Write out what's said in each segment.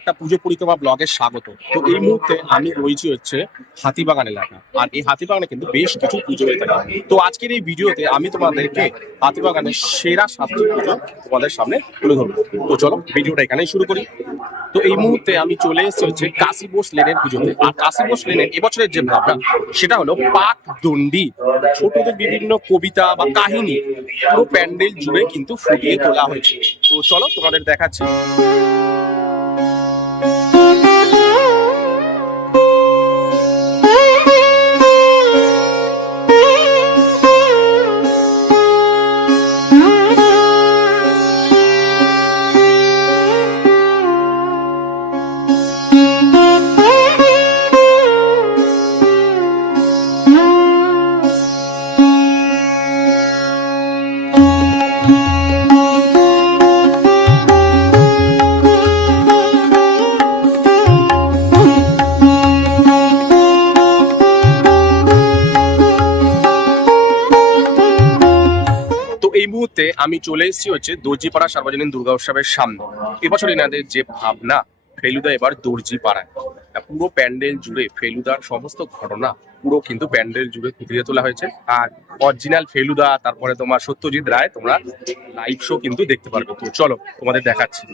একটা পুজো পরিক্রমা ব্লগে স্বাগত। তো এই মুহূর্তে আমি রয়েছি হচ্ছে হাতিবাগান এলাকা, আর এই হাতিবাগানে কিন্তু বেশ কিছু পুজো হয়ে থাকে। তো আজকের এই ভিডিওতে আমি তোমাদেরকে হাতিবাগানের সেরা 7টি পুজো তোমাদের সামনে তুলে ধরবো। তো চলো ভিডিওটা এখানেই শুরু করি। তো এই মুহূর্তে আমি চলে এসেছি হচ্ছে কাশী বোস লেনের পুজোতে। আর কাশী বোস লেনের এবছরের যে ভাবনা সেটা হলো পাক দণ্ডি। ছোটদের বিভিন্ন কবিতা বা কাহিনী পুরো প্যান্ডেল জুড়ে কিন্তু ফুটিয়ে তোলা হয়েছে। তো চলো তোমাদের দেখাচ্ছি। এই মুহূর্তে আমি চলে এসেছি হচ্ছে দর্জিপাড়া সার্বজনীন দুর্গা উৎসবের সামনে। এবছর এনাদের যে ভাবনা, ফেলুদা এবার দর্জি পাড়ায়। পুরো প্যান্ডেল জুড়ে ফেলুদার সমস্ত ঘটনা পুরো কিন্তু প্যান্ডেল জুড়ে ফুটিয়ে তোলা হয়েছে। আর অরিজিনাল ফেলুদা, তারপরে তোমার সত্যজিৎ রায় তোমরা লাইভ শো কিন্তু দেখতে পারবে। তো চলো তোমাদের দেখাচ্ছি।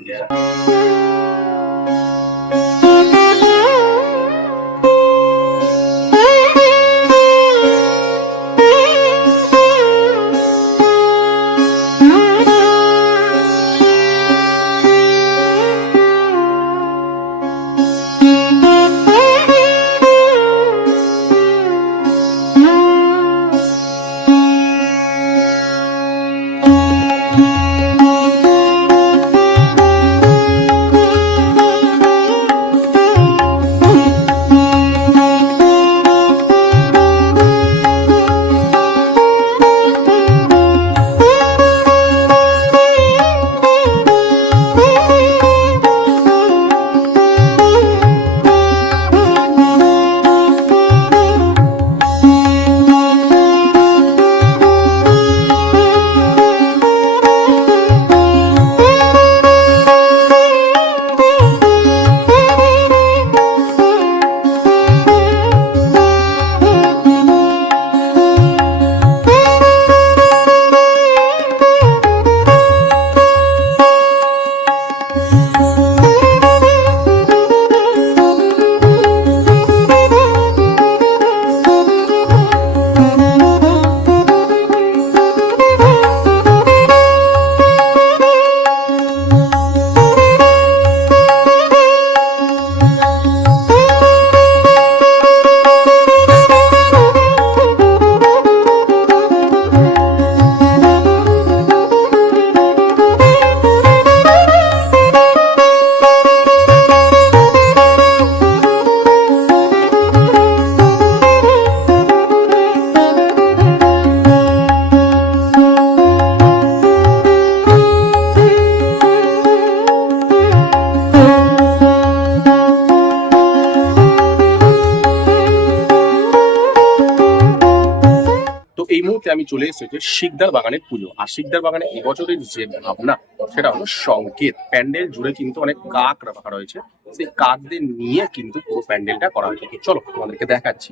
এই মুহূর্তে আমি চলে এসেছি শিকদার বাগানের পুজো। আর শিকদার বাগানে এবছরের যে ভাবনা সেটা হলো সংকেত। প্যান্ডেল জুড়ে কিন্তু অনেক কাক রাখা রয়েছে, সেই কাকদের নিয়ে কিন্তু পুরো প্যান্ডেলটা করা হয়েছে। চলো তোমাদেরকে দেখাচ্ছি।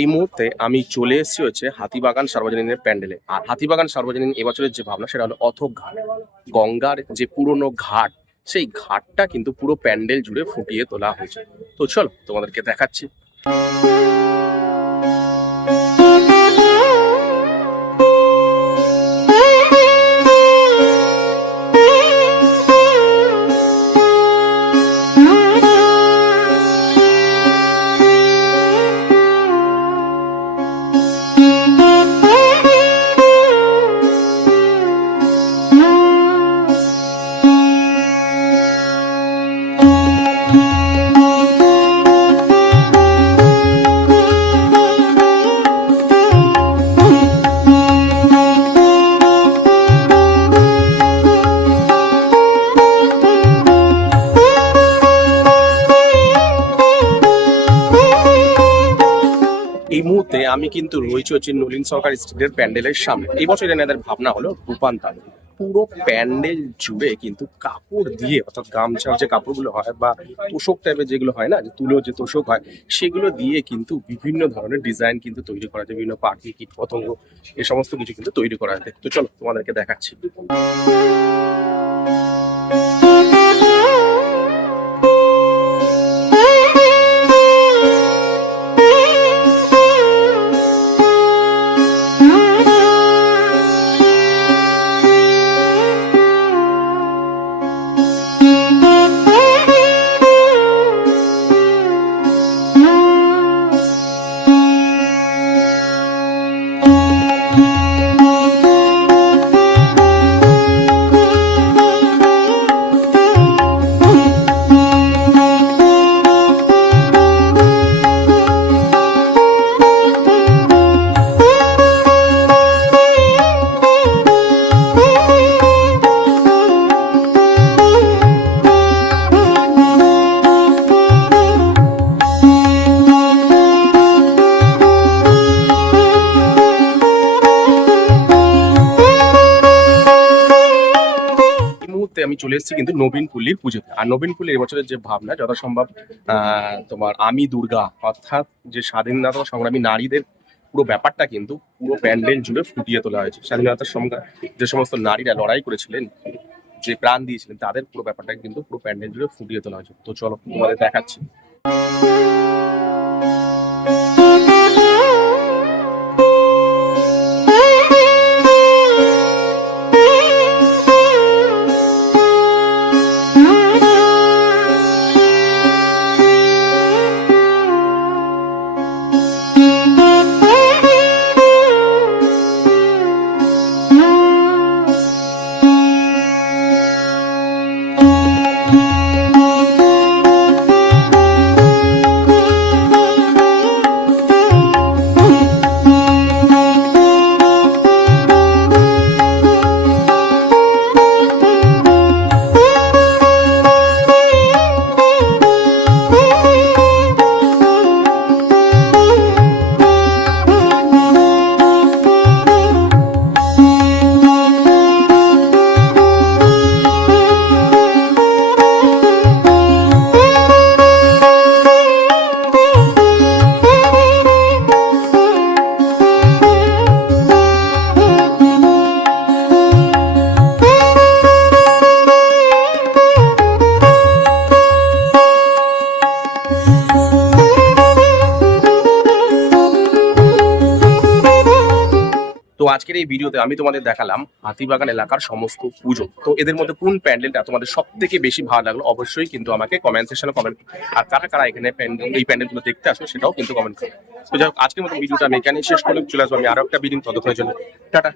এই মুহূর্তে আমি চলে এসেছি হচ্ছে হাতিবাগান সার্বজনীনের প্যান্ডেলে। আর হাতিবাগান সার্বজনীন এবছরের যে ভাবনা সেটা হলো অথক ঘাট। গঙ্গার যে পুরনো ঘাট সেই ঘাটটা কিন্তু পুরো প্যান্ডেল জুড়ে ফুটিয়ে তোলা হয়েছে। তো চলো তোমাদেরকে দেখাচ্ছি। এই মুহূর্তে আমি কিন্তু রয়েছে হচ্ছে নলিন সরকার স্ট্রিটের প্যান্ডেলের সামনে। এই বছর এনাদের ভাবনা হলো রূপান্তর। পুরো প্যান্ডেল জুড়ে কিন্তু কাপড় দিয়ে, অর্থাৎ গামছার যে কাপড়গুলো হয় বা তোষক টাইপের যেগুলো হয় না, যে তুলোর যে তোষক হয়, সেগুলো দিয়ে কিন্তু বিভিন্ন ধরনের ডিজাইন কিন্তু তৈরি করা যায়। বিভিন্ন পাখি, কীট পতঙ্গ, এই সমস্ত কিছু কিন্তু তৈরি করা যায়। তো চলো তোমাদেরকে দেখাচ্ছি। আমি চলে এসেছি কিন্তু নবীন পল্লীর পুজোতে। আর নবীন পল্লীর এবছরের যে ভাবনা, যথাসম্ভব তোমার আমি দুর্গা, অর্থাৎ যে স্বাধীনতা সংগ্রামী নারীদের পুরো ব্যাপারটা কিন্তু পুরো প্যান্ডেল জুড়ে ফুটিয়ে তোলা হয়েছে। স্বাধীনতার সংগ্রাম যে সমস্ত নারীরা লড়াই করেছিলেন, যে প্রাণ দিয়েছিলেন, তাদের পুরো ব্যাপারটা কিন্তু পুরো প্যান্ডেল জুড়ে ফুটিয়ে তোলা হয়েছে। তো চলো তোমাদের দেখাচ্ছি। তো আজকের এই ভিডিওতে আমি তোমাদের দেখালাম হাতিবাগান এলাকার সমস্ত পুজো। তো এদের মধ্যে কোন প্যান্ডেলটা তোমাদের সব থেকে বেশি ভালো লাগলো অবশ্যই কিন্তু আমাকে কমেন্ট সেকশনে কমেন্ট, আর কারা কারা এখানে এই প্যান্ডেলগুলো দেখতে আসো সেটাও কিন্তু কমেন্ট করো। তো যাই হোক, আজকের মতো ভিডিওটা আমি এখানেই শেষ করে চলে আসবো আমি আরো একটা ভিডিও। ততক্ষণের জন্য টাটা।